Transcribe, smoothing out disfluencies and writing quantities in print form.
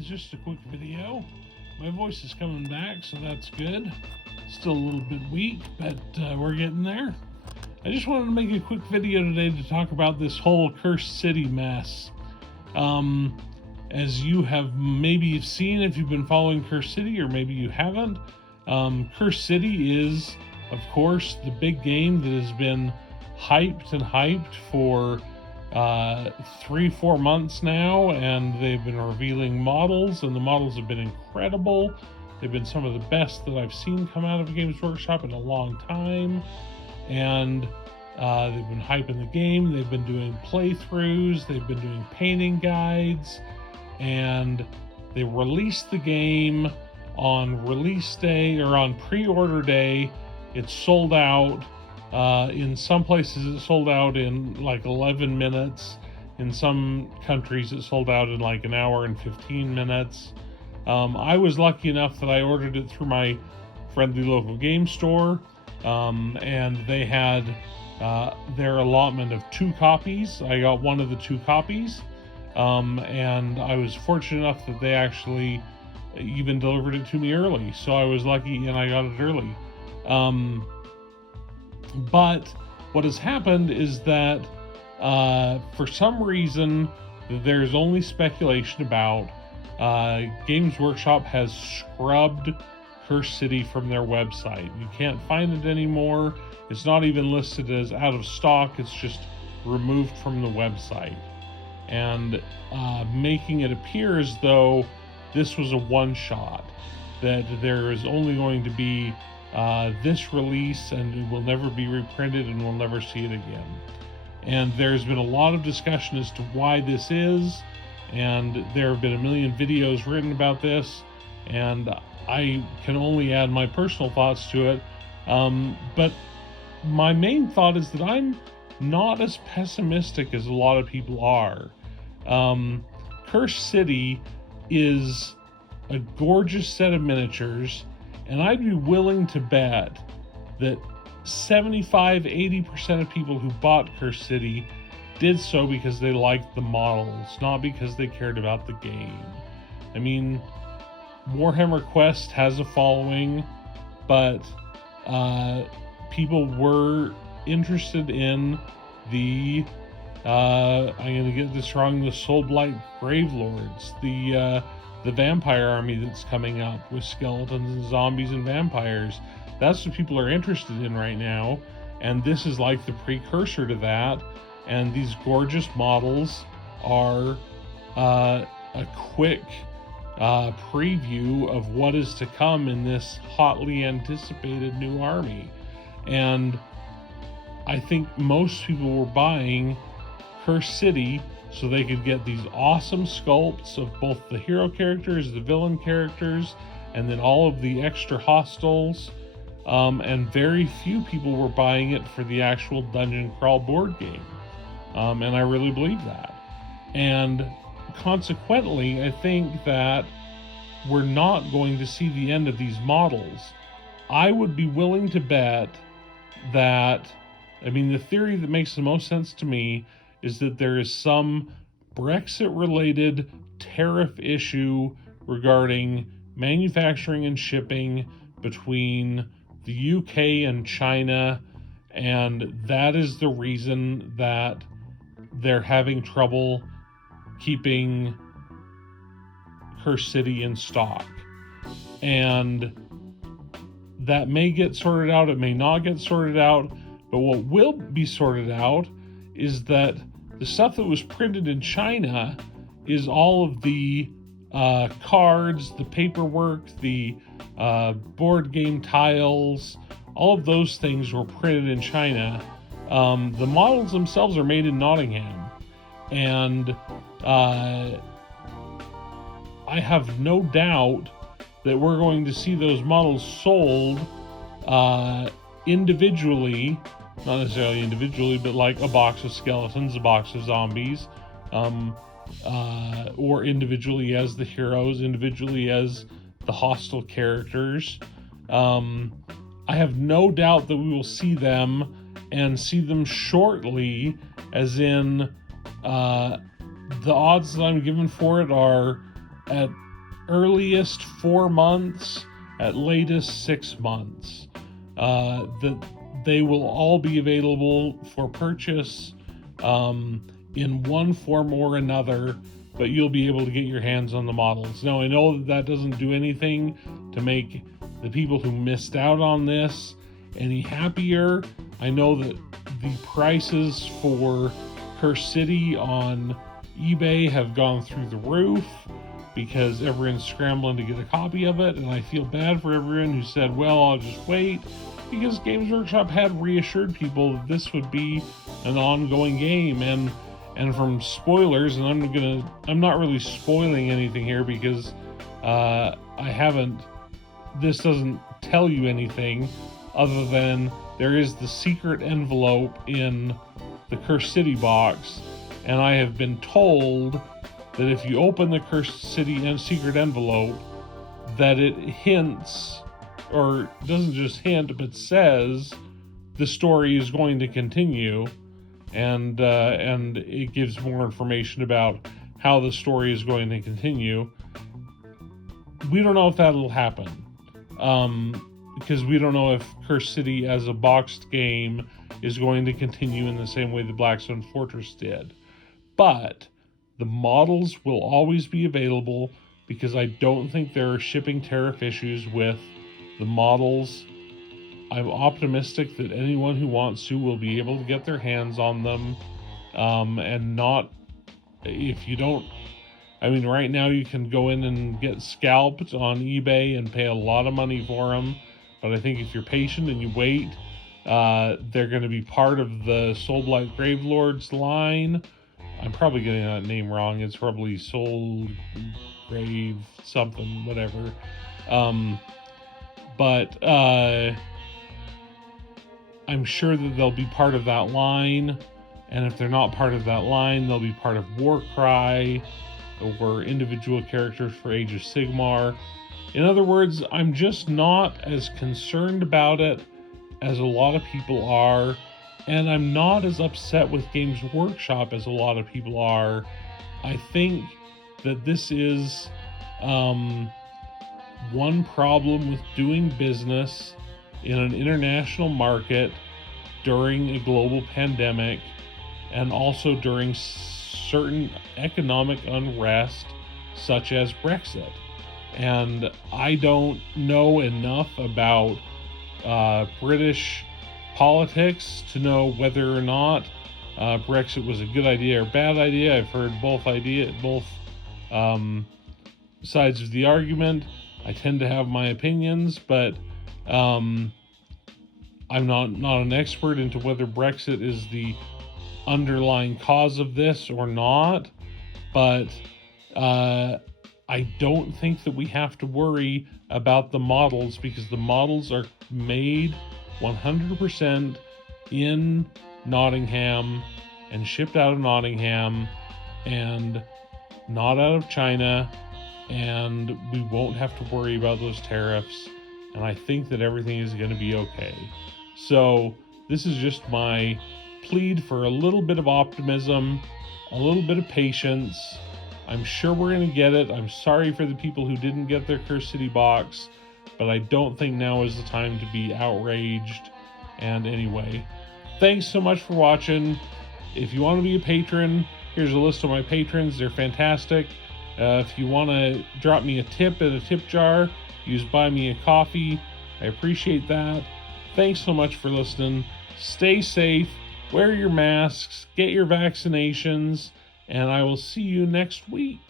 It's just a quick video. My voice is coming back, so that's good. Still a little bit weak, but we're getting there. I just wanted to make a quick video today to talk about this whole Cursed City mess. As you have maybe seen if you've been following Cursed City, or maybe you haven't, Cursed City is, of course, the big game that has been hyped for 3-4 months now, and they've been revealing models, and the models have been incredible. They've been some of the best that I've seen come out of Games Workshop in a long time, and they've been hyping the game. They've been doing playthroughs, they've been doing painting guides, and they released the game on release day, or on pre-order day. It's sold out. In some places it sold out in like 11 minutes. In some countries it sold out in like an hour and 15 minutes. I was lucky enough that I ordered it through my friendly local game store, and they had their allotment of 2 copies. I got one of the 2 copies, and I was fortunate enough that they actually even delivered it to me early, so I was lucky and I got it early. But what has happened is that for some reason there's only speculation about Games Workshop has scrubbed Cursed City from their website. You can't find it anymore. It's not even listed as out of stock. It's just removed from the website, and making it appear as though this was a one-shot, that there is only going to be this release, and it will never be reprinted, and we'll never see it again. And there's been a lot of discussion as to why this is, and there have been a million videos written about this, and I can only add my personal thoughts to it. But my main thought is that I'm not as pessimistic as a lot of people are. Cursed City is a gorgeous set of miniatures, and I'd be willing to bet that 75-80% of people who bought Cursed City did so because they liked the models, not because they cared about the game. I mean, Warhammer Quest has a following, but people were interested in the I'm going to get this wrong, the Soulblight Gravelords, the vampire army that's coming up with skeletons and zombies and vampires. That's what people are interested in right now, and this is like the precursor to that. And these gorgeous models are a quick preview of what is to come in this hotly anticipated new army. And I think most people were buying Cursed City so they could get these awesome sculpts of both the hero characters, the villain characters, and then all of the extra hostiles. And very few people were buying it for the actual dungeon crawl board game. And I really believe that. And consequently, I think that we're not going to see the end of these models. I would be willing to bet that, I mean, the theory that makes the most sense to me is that there is some Brexit-related tariff issue regarding manufacturing and shipping between the UK and China, and that is the reason that they're having trouble keeping Cursed City in stock. And that may get sorted out, it may not get sorted out, but what will be sorted out is that the stuff that was printed in China is all of the cards, the paperwork, the board game tiles, all of those things were printed in China. The models themselves are made in Nottingham, and I have no doubt that we're going to see those models sold individually, not necessarily individually, but like a box of skeletons, a box of zombies, or individually as the heroes, individually as the hostile characters. I have no doubt that we will see them, and see them shortly, as in the odds that I'm given for it are at earliest 4 months, at latest 6 months. That they will all be available for purchase in one form or another, but you'll be able to get your hands on the models. Now, I know that doesn't do anything to make the people who missed out on this any happier. I know that the prices for Cursed City on eBay have gone through the roof because everyone's scrambling to get a copy of it, and I feel bad for everyone who said, well, I'll just wait, because Games Workshop had reassured people that this would be an ongoing game, and from spoilers, and I'm not really spoiling anything here because this doesn't tell you anything other than there is the secret envelope in the Cursed City box, and I have been told that if you open the Cursed City and secret envelope, that it hints, or doesn't just hint, but says the story is going to continue, and it gives more information about how the story is going to continue. We don't know if that'll happen, because we don't know if Cursed City as a boxed game is going to continue in the same way the Blackstone Fortress did. But the models will always be available, because I don't think there are shipping tariff issues with the models. I'm optimistic that anyone who wants to will be able to get their hands on them, and not, if you don't, I mean, right now you can go in and get scalped on eBay and pay a lot of money for them, but I think if you're patient and you wait, they're going to be part of the Soulblight Gravelords line. I'm probably getting that name wrong. It's probably Soul Grave something, whatever. But I'm sure that they'll be part of that line. And if they're not part of that line, they'll be part of Warcry or individual characters for Age of Sigmar. In other words, I'm just not as concerned about it as a lot of people are. And I'm not as upset with Games Workshop as a lot of people are. I think that this is one problem with doing business in an international market during a global pandemic, and also during certain economic unrest such as Brexit. And I don't know enough about British politics to know whether or not Brexit was a good idea or bad idea. I've heard both sides of the argument. I tend to have my opinions, but I'm not an expert into whether Brexit is the underlying cause of this or not. But I don't think that we have to worry about the models, because the models are made 100% in Nottingham and shipped out of Nottingham and not out of China, and we won't have to worry about those tariffs, and I think that everything is going to be okay. So this is just my plead for a little bit of optimism, a little bit of patience. I'm sure we're going to get it. I'm sorry for the people who didn't get their Cursed City box, but I don't think now is the time to be outraged. And anyway, thanks so much for watching. If you want to be a patron, here's a list of my patrons. They're fantastic. If you want to drop me a tip in a tip jar, use Buy Me a Coffee. I appreciate that. Thanks so much for listening. Stay safe, wear your masks, get your vaccinations, and I will see you next week.